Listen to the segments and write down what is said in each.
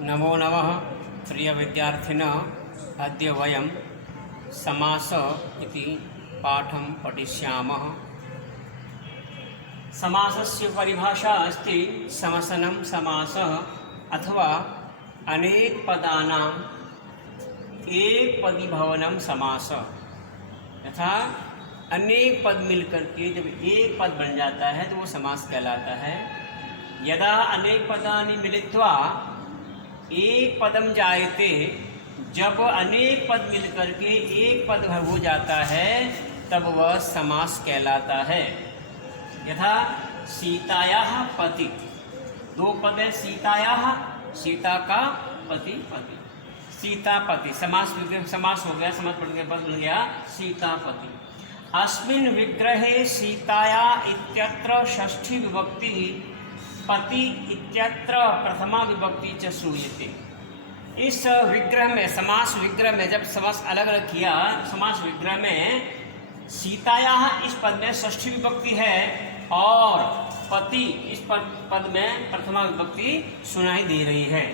नमो नमः प्रिय विद्यार्थिनः। अद्य वयं समास इति पाठं पठिष्यामः। समासस्य परिभाषा अस्ति समसनं समासः अथवा अनेक पदानां एक पदीभवनं समासः। तथा अनेक पद मिलकर के जब एक पद बन जाता है तो वो समास कहलाता है। यदा अनेक पदानि मिलित्वा एक पदम जायते, जब अनेक पद मिलकर के एक पद हो जाता है तब वह समास कहलाता है। यथा सीतायाः पति, दो पद है सीतायाः, सीता का पति, पति सीता पति, समास हो गया, समास पढ़ के बस बन गया सीतापति। अस्मिन् विग्रहे सीताया इत्यत्र षष्ठी विभक्ति, पति इत्यत्र प्रथमा विभक्ति च श्रूयते। इस विग्रह में, समास विग्रह में, जब समास अलग अलग किया, समास विग्रह में सीताया इस पद में षष्ठी विभक्ति है और पति इस पद में प्रथमा विभक्ति सुनाई दे रही है।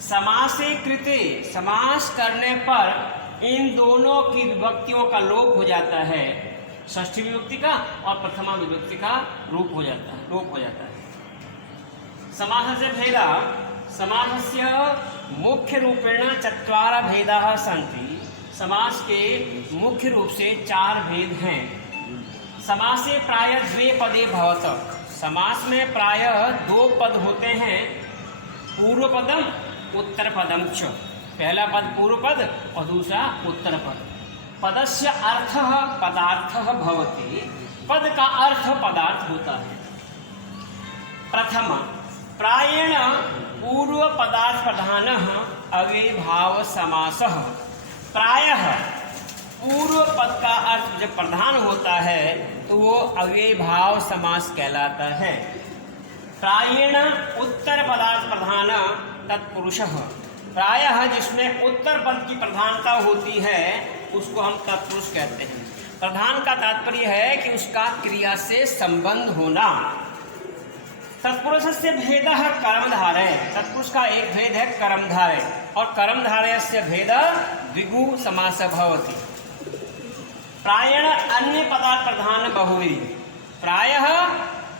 समासे कृते, समास करने पर इन दोनों की विभक्तियों का लोप हो जाता है। षष्ठी विभक्ति का और प्रथमा विभक्ति का लोप हो जाता है। समासस्य भेदा, समासस्य मुख्य रूपेण चत्वारः भेदाः सन्ति। समास के मुख्य रूप से चार भेद हैं। समासे प्रायः द्वे पदे भवतः, समास में प्रायः दो पद होते हैं। पूर्व पदम उत्तर पदम च, पहला पद पूर्व पद और दूसरा उत्तर पद। पदस्य अर्थः पदार्थः भवति, पद का अर्थ पदार्थ होता है। प्रथम प्रायेण पूर्व पदार्थ प्रधानः अव्ययभाव समासः। प्रायः पूर्व पद का अर्थ जब प्रधान होता है तो वो अव्ययभाव समास कहलाता है। प्रायेण उत्तर पदार्थ प्रधान तत्पुरुषः, प्रायः जिसमें उत्तर पद की प्रधानता होती है उसको हम तत्पुरुष कहते हैं। प्रधान का तात्पर्य है कि उसका क्रिया से संबंध होना। तत्पुरुषस्य भेदः कर्मधारय, तत्पुरुष का एक भेद है कर्मधारय, और कर्मधारयस्य भेदः द्विगु समासः भवति। प्रायेण अन्य पदार्थ प्रधान बहुव्रीहि, प्रायः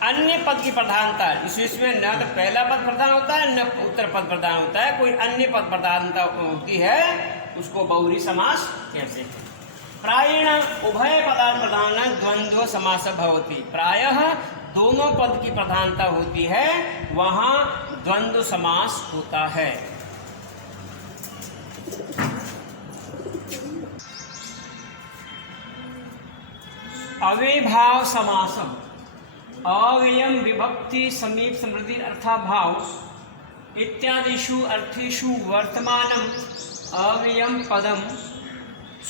अन्य पद की प्रधानता, इसमें न तो पहला पद प्रधान होता है न उत्तर पद प्रधान होता है, कोई अन्य पद प्रधानता होती है, उसको बहुव्रीहि समास कहते हैं। प्रायेण उभय पदार्थ प्रधान द्वंद्व समासः भवति, प्रायः दोनों पद की प्रधानता होती है, वहां द्वंद्व समास होता है। अव्ययभाव समासम, अव्ययम विभक्ति समीप समृद्धि अर्थाभाव इत्यादिषु अर्थेषु वर्तमानम अव्ययम पदम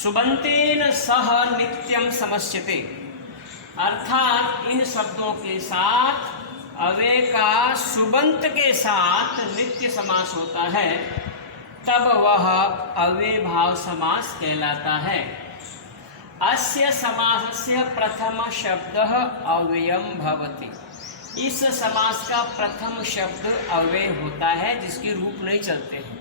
सुबंतेन सह नित्यम समस्यते। अर्थात इन शब्दों के साथ अव्यय का सुबंत के साथ नित्य समास होता है, तब वह अव्ययभाव समास कहलाता है। अस्य समासस्य प्रथम शब्दः अव्ययम भवति, इस समास का प्रथम शब्द अव्यय होता है जिसके रूप नहीं चलते हैं।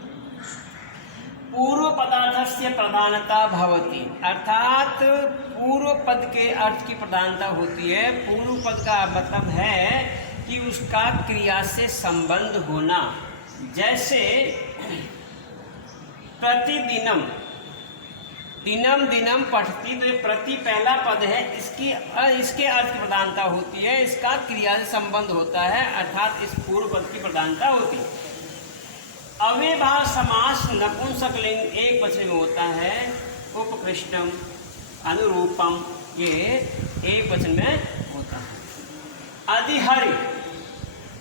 पूर्व पदार्थस्य प्रधानता भवति, अर्थात पूर्व पद के अर्थ की प्रधानता होती है। पूर्व पद का मतलब है कि उसका क्रिया से संबंध होना। जैसे प्रतिदिनम, दिनम दिनम पठती, तो प्रति पहला पद है, इसके अर्थ की प्रधानता होती है, इसका क्रिया से संबंध होता है, अर्थात इस पूर्व पद की प्रधानता होती है। अव्ययभाव समास नपुंसकलिंग एक वचन में होता है, उपकृष्टम, अनुरूपम, ये एक वचन में होता है। अधिहरि,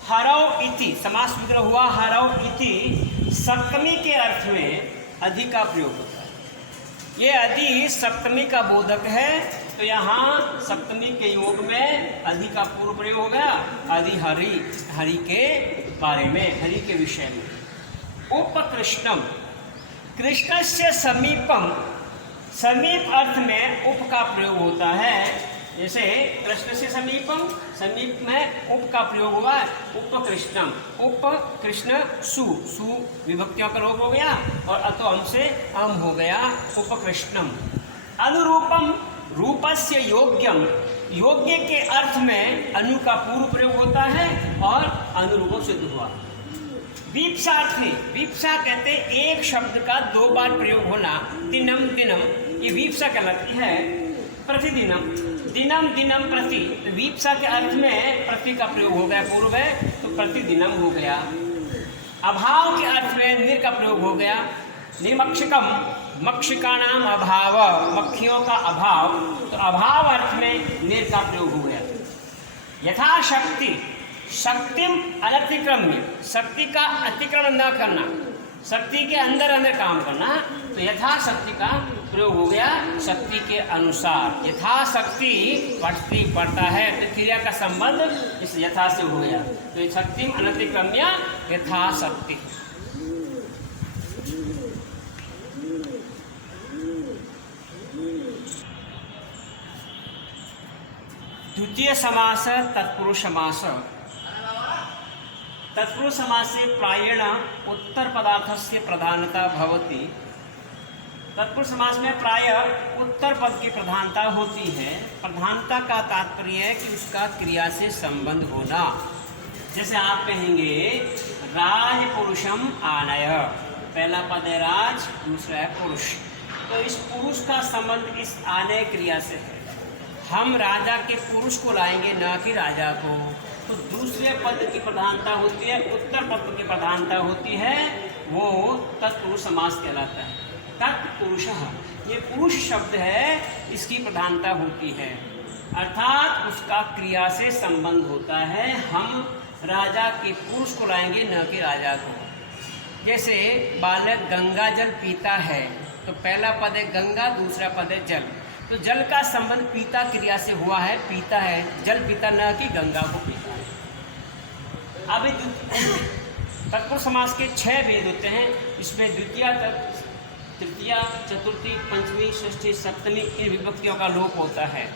हरौ इति, समास विग्रह हुआ हरौ इति, सप्तमी के अर्थ में अधि का प्रयोग होता है। ये अधि सप्तमी का बोधक है, तो यहाँ सप्तमी के योग में अधि का पूर्व प्रयोग हो गया। अधिहरि, हरि के बारे में, हरि के विषय में। उपकृष्णम, कृष्णस्य समीपम, समीप अर्थ में उप का प्रयोग होता है। जैसे कृष्ण से समीपम, समीप में उप का प्रयोग हुआ, उपकृष्णम, उपकृष्ण सु, सु विभक्तियों का लोप हो गया और अतो अम से अम हो गया, उपकृष्णम। अनुरूपम, रूपस्य योग्यम, योग्य के अर्थ में अनु का पूर्व प्रयोग होता है और अनुरूपम सिद्ध हुआ। वीप्सार्थी, वीप्सा कहते एक शब्द का दो बार प्रयोग होना, दिनम दिनम, ये वीप्सा कहलाती है। प्रतिदिनम, दिनम दिनम प्रति, तो वीप्सा के अर्थ में प्रति का प्रयोग हो गया, पूर्व है तो प्रतिदिनम हो गया। अभाव के अर्थ में निर का प्रयोग हो गया। निमक्षिकम, मक्षिका नाम अभाव, मक्खियों का अभाव, तो अभाव अर्थ में निर का प्रयोग हो गया। यथाशक्ति, शक्तिम अनतिक्रम्य, शक्ति का अतिक्रमण न करना, शक्ति के अंदर अंदर काम करना, तो यथाशक्ति का प्रयोग हो गया शक्ति के अनुसार। यथाशक्ति पढ़ती पढ़ता है तो क्रिया का संबंध इस यथा से हो गया, तो शक्तिम अनतिक्रम्य यथाशक्ति। द्वितीय समास तत्पुरुष समास। तत्पुरुष समास से प्रायेण उत्तर पदार्थस्य प्रधानता भवति। तत्पुरुष समास में प्राय उत्तर पद की प्रधानता होती है। प्रधानता का तात्पर्य है कि उसका क्रिया से संबंध होना। जैसे आप कहेंगे राज पुरुषम आनय, पहला पद है राज, दूसरा है पुरुष, तो इस पुरुष का संबंध इस आनय क्रिया से है। हम राजा के पुरुष को लाएंगे न कि राजा को, तो दूसरे पद की प्रधानता होती है, उत्तर पद की प्रधानता होती है, वो तत्पुरुष समास कहलाता है। तत्पुरुषः, ये पुरुष शब्द है, इसकी प्रधानता होती है, अर्थात उसका क्रिया से संबंध होता है। हम राजा के पुरुष को लाएंगे न कि राजा को। जैसे बालक गंगा जल पीता है, तो पहला पद है गंगा, दूसरा पद है जल, तो जल का संबंध पीता क्रिया से हुआ है, पीता है, जल पीता न कि गंगा को पीता है। अब तत्पुरुष समास के 6 भेद होते हैं। इसमें द्वितीय, तृतीया, चतुर्थी, पंचमी, षष्ठी, सप्तमी इन विभक्तियों का लोप होता है।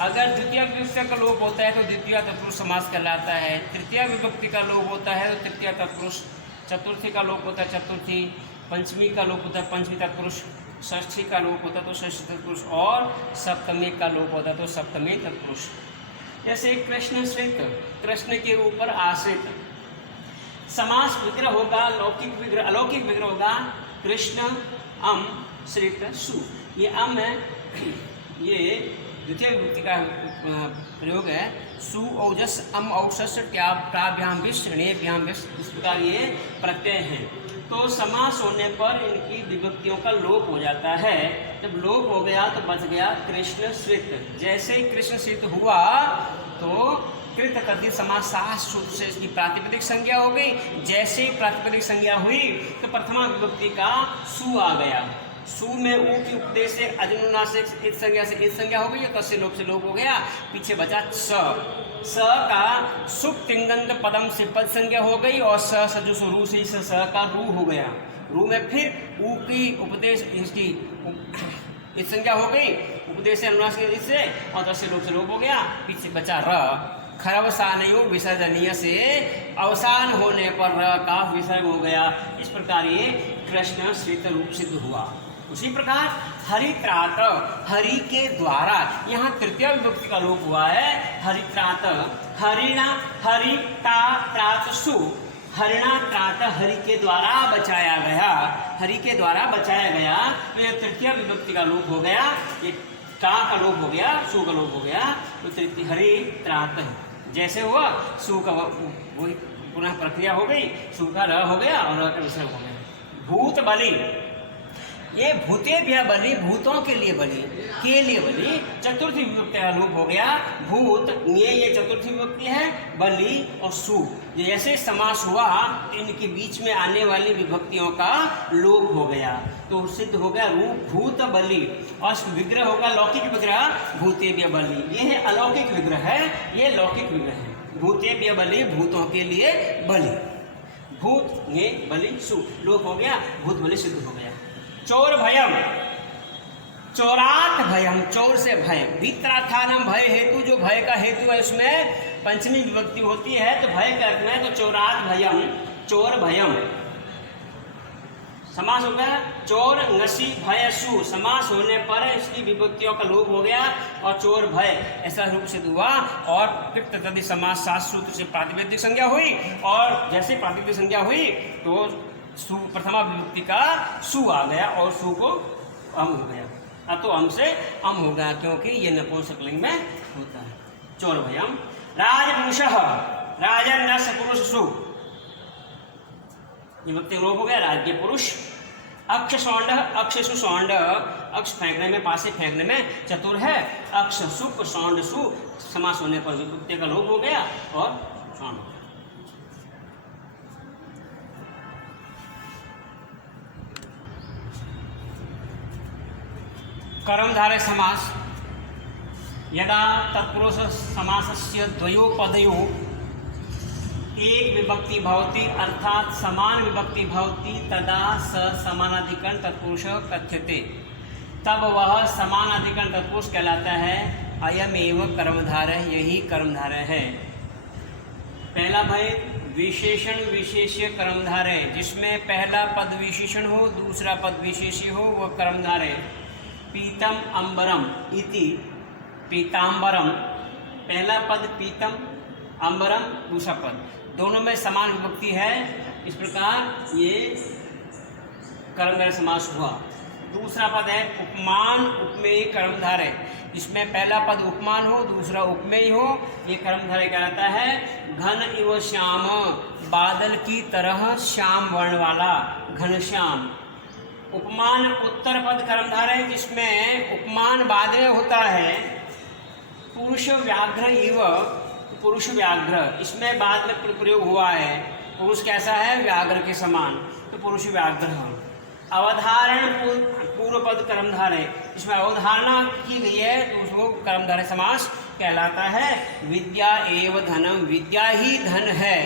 अगर द्वितीय विभक्ति का लोप होता है तो द्वितीय तत्पुरुष समास कहलाता है। तृतीय विभक्ति का लोप होता है तो तृतीय तत्पुरुष, चतुर्थी का लोप होता है चतुर्थी, पंचमी का लोप होता है पंचमी तत्पुरुष, षष्ठी का लोप होता है तो षष्ठी तत्पुरुष, और सप्तमी का लोप होता है तो सप्तमी तत्पुरुष। जैसे कृष्ण श्रित, कृष्ण के ऊपर आश्रित। समास विग्रह होगा, लौकिक विग्रह, अलौकिक विग्रह होगा। कृष्ण अम श्रित सु, ये अम है, ये द्वितीय विभक्ति का प्रयोग है। सु औजस अम औसस टाभ्याम विश्व णेभ्याम विश्व, इस प्रकार ये प्रत्यय हैं। तो समास होने पर इनकी विभक्तियों का लोप हो जाता है। जब लोप हो गया तो बच गया कृष्ण श्रित। जैसे ही कृष्ण श्रित हुआ तो कृत तद्धित समास सास सूत्र से इसकी प्रातिपदिक संज्ञा हो गई। जैसे ही प्रातिपदिक संज्ञा हुई तो प्रथमा विभक्ति का सु आ गया। सु में ऊ की उपदेश से अजनुनासिक इत संज्ञा से इत संज्ञा हो गई, तस्य लोप से लोप हो गया, पीछे बचा स का सुप तिंगंत पदम से पद संज्ञा हो गई और सजुस रू से स का रू हो गया। रू में फिर ऊ की उपदेश इसकी इत संज्ञा हो गई, उपदेश से अनुनासिक इत से, और तस्य लोप से लोप हो गया, पीछे बचा र। खरवसानयो विसर्जनीय से अवसान होने पर र का विसर्ग हो गया। इस प्रकार ये कृष्ण श्रित रूप सिद्ध हुआ। उसी प्रकार हरित्रात, हरि के द्वारा, यहाँ तृतीय विभक्ति का लोप हुआ है। हरित्रात, हरिणा हरि ता त्रात सु, हरिणा त्रात हरि के द्वारा बचाया गया, हरि के द्वारा बचाया गया, तो यह तृतीय विभक्ति का लोप हो गया। ये ता का लोप हो गया, सु का लोप हो गया, तो तृतीय हरि त्रात जैसे हुआ, सु का वही पुनः प्रक्रिया हो गई, सु का र हो गया और र का विसर्ग हो गया। भूत बलि, ये भूतेभ्य बलि, भूतों के लिए बलि, के लिए बलि, चतुर्थी विभक्ति का लोप हो गया। भूत ये चतुर्थी विभक्ति है, बलि और सु जैसे समास हुआ इनके बीच में आने वाली विभक्तियों का लोप हो गया, तो सिद्ध हो गया रूप भूत बलि। और विग्रह होगा लौकिक विग्रह, भूतेभ्य बलि। ये है अलौकिक विग्रह है, ये लौकिक विग्रह है। भूतेभ्य बलि, भूतों के लिए बलि। भूत ये बलि सु लोप हो गया, भूत बलि सिद्ध हो गया। चोर भयम, चोरात भयम, चोर से भय। वित्राथानम भय हेतु, जो भय का हेतु है उसमें पंचमी विभक्ति होती है तो भय के अर्थ में, तो चोरात भयम, चोर भयम। समास हो गया चोर नसी भय सु, समास होने पर इसकी विभक्तियों का लोप हो गया और चोर भय ऐसा रूप से हुआ। और फिर तदि समास सात सूत्र से प्रातिपदिक संज्ञा हुई, और जैसे प्रातिपदिक संज्ञा हुई तो सु प्रथमा विभक्ति का सु आ गया और सु को अम हो गया। अब तो अम से अम हो गया क्योंकि ये नपुंसकलिंग में होता है। चोर भयम। राजपुरुषः, राजन न सपुरुष सु, विभक्ति लोप हो गया, राज्य पुरुष। अक्ष सौंड, अक्षसु सौंड, अक्ष फेंकने में, पासे फेंकने में चतुर है। अक्ष सुख सौंड सु, समास होने पर विभक्ति का लोप हो गया और सौंड। कर्मधारय समास। यदा तत्पुरुष समासस्य द्वयो पदयो एक विभक्ति भवति अर्थात समान विभक्ति भवति तदा स समानाधिकरण तत्पुरुष कथ्यते, तब वह समानाधिकरण तत्पुरुष कहलाता है। अयम एव कर्मधारय, यही कर्मधारय है। पहला भेद विशेषण विशेष्य कर्मधारय, जिसमें पहला पद विशेषण हो दूसरा पद विशेष्य हो वह कर्मधारय। पीतम अंबरम इति, पीतांबरम पहला पद पीतम, अंबरम दूसरा पद, दोनों में समान विभक्ति है। इस प्रकार ये कर्मधारय समास हुआ। दूसरा पद है उपमान उपमेय कर्मधारय, इसमें पहला पद उपमान हो दूसरा उपमेय हो, ये कर्मधारय कहलाता है। घन इव श्याम, बादल की तरह श्याम वर्ण वाला, घनश्याम। उपमान उत्तर पद कर्मधारय, जिसमें उपमान बाद में होता है। पुरुष व्याघ्र इव, पुरुष व्याघ्र, इसमें बाद में प्रयोग हुआ है। पुरुष कैसा है? व्याघ्र के समान, तो पुरुष व्याघ्र। अवधारण पूर्व पद कर्मधारय, इसमें अवधारणा की गई है तो उसको कर्मधारय समास कहलाता है। विद्या एव धनम, विद्या ही धन है।